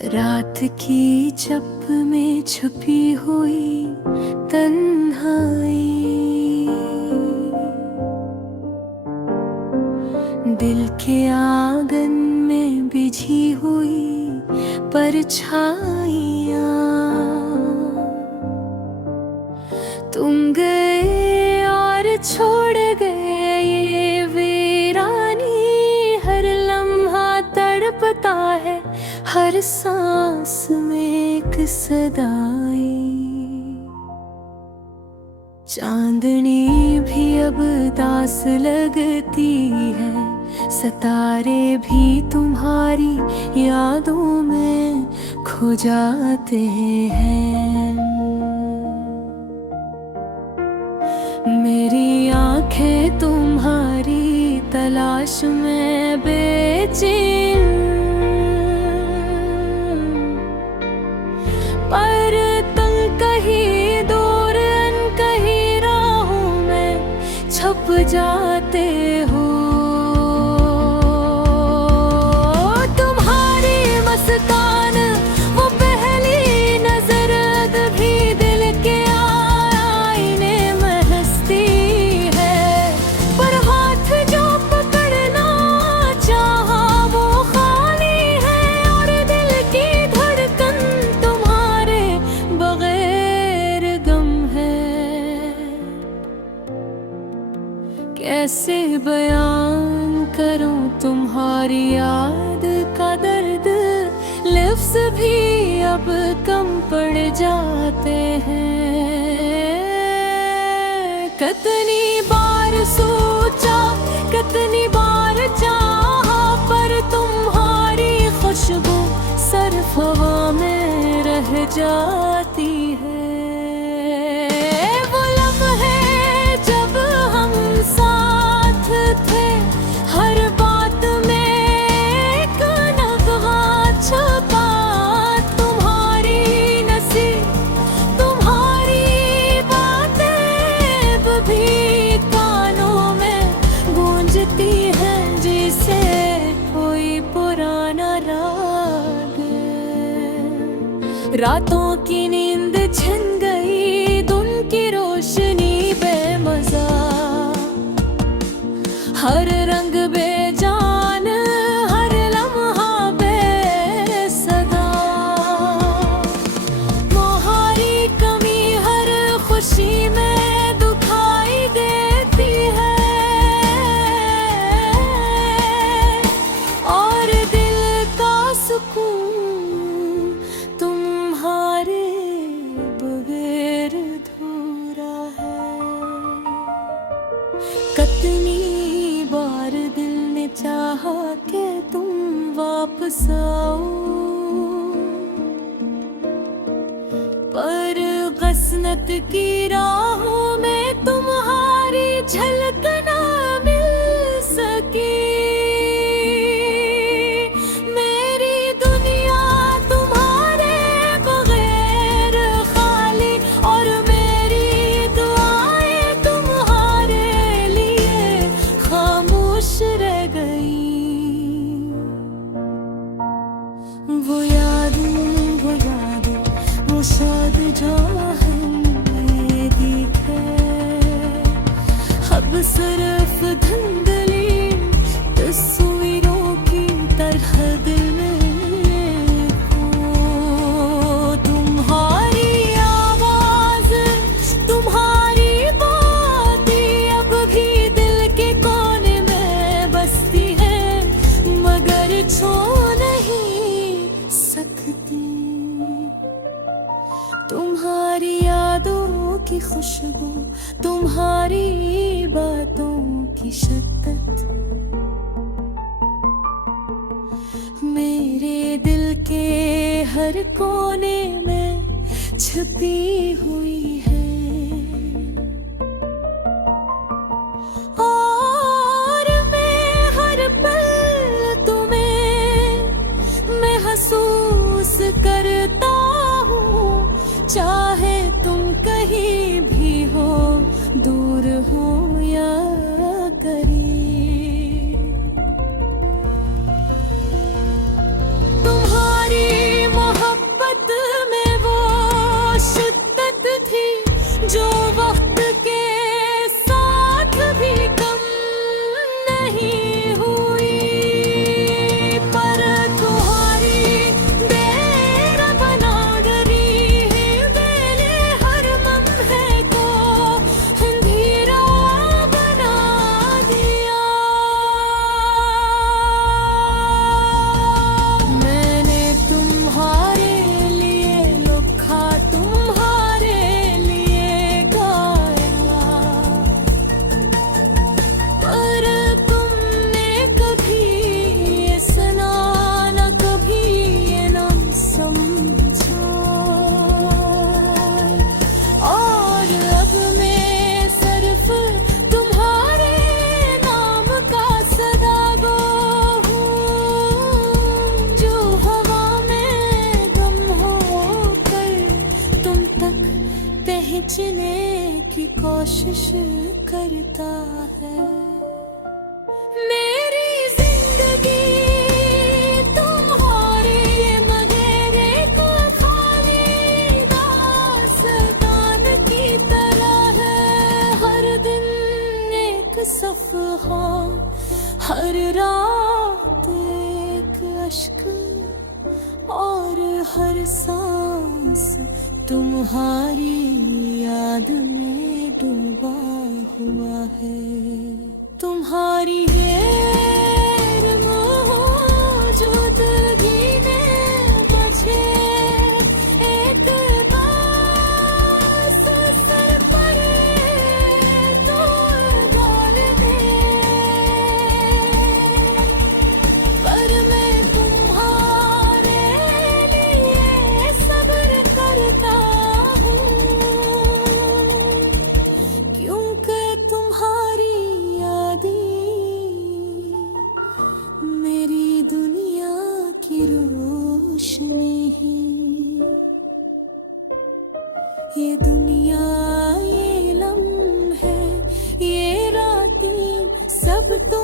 रात की चप में छुपी हुई तन्हाई, दिल के आंगन में बिछी हुई परछाइयाँ। तुम गए और छोड़ गए ये वीरानी, हर लम्हा तड़पता है, हर सांस में एक सदाई। चांदनी भी अब दास लगती है, सितारे भी तुम्हारी यादों में खो जाते हैं। मेरी आंखें तुम्हारी तलाश में बेचैन, पर तुम कहीं दूर अनकहीं राहों में छुप जाते हो। तुम्हारी मुस्कान वो पहली नजर भी दिल के आईने में हंसती है, पर हाथ जो पकड़ना चाहा वो खाली है, और दिल की धड़कन तुम्हारे बगैर गम है। कैसे बयान करूं तुम्हारी याद का दर्द, लफ्ज़ भी अब कम पड़ जाते हैं। कितनी बार सोचा, कितनी बार चाहा, पर तुम्हारी खुशबू सिर्फ हवा में रह जाती है। वो लम्हे जब हम साथ थे, हर बात में एक नगमा छुपा, तुम्हारी नसीब तुम्हारी बातें अब भी कानों में गूंजती हैं, जैसे कोई पुराना राग। रातों की नींद छिन गई, धुन की रोशनी बेमज़ा, हर रंग बेजान, हर लम्हा बेसदा। तुम्हारी कमी हर खुशी में दुखाई देती है, और दिल का सुकून तुम्हारे बगैर अधूरा है। कितनी बार दिल ने चाहा कि तुम वापस आओ, पर गस्नत की राहों में तुम्हारी झलक ना मिल सकी। मेरी दुनिया तुम्हारे बगैर खाली, और मेरी दुआएं तुम्हारे लिए खामोश रह गई। वो यादें वो शाद जहाँ हमने दिखे, अब सिर्फ धुंधली तस्वीरों की तरह दिल में खो। तुम्हारी आवाज तुम्हारी बातें अब भी दिल के कोने में बसती है, मगर छू नहीं सकती तुम्हारी यादों की खुशबू, तुम्हारी बातों की शिद्दत। मेरे दिल के हर कोने में छुपी हुई है, और मैं हर पल तुम्हें महसूस करता हूँ, चाहे तुम कहीं भी हो, दूर हो या करीब। तुम्हारी शिद्दत थी जो वक्त के साथ भी कम नहीं हुई। पर तुम्हारी देर बना गरी बेले हर लम्हे को अंधेरा बना दिया। मैंने तुम्हारे लिए लिखा, तुम्हारे लिए गाया, पर तुमने कभी ये सुना न, कभी ये न समझा। और अब मैं सिर्फ तुम्हारे नाम का सदागो हूँ, जो हवा में गम होकर तुम तक पहुँचने की कोशिश करता है। मेरी जिंदगी तुम्हारे बगैर एक खाली दास्तान की तरह है। हर दिन एक सफ़हा, हर रात एक अश्क, और हर सांस तुम्हारी याद में डूबा हुआ है। तुम्हारी गैर मौजूदगी ने मुझे एक बास सर पर तो डाल दे, पर मैं तुम्हारे लिए सब्र करता हूँ, क्योंकि तुम्हारी यादें मेरी दुनिया की रोशनी ही। ये दुनिया, ये लम्हे, ये रातें सब तो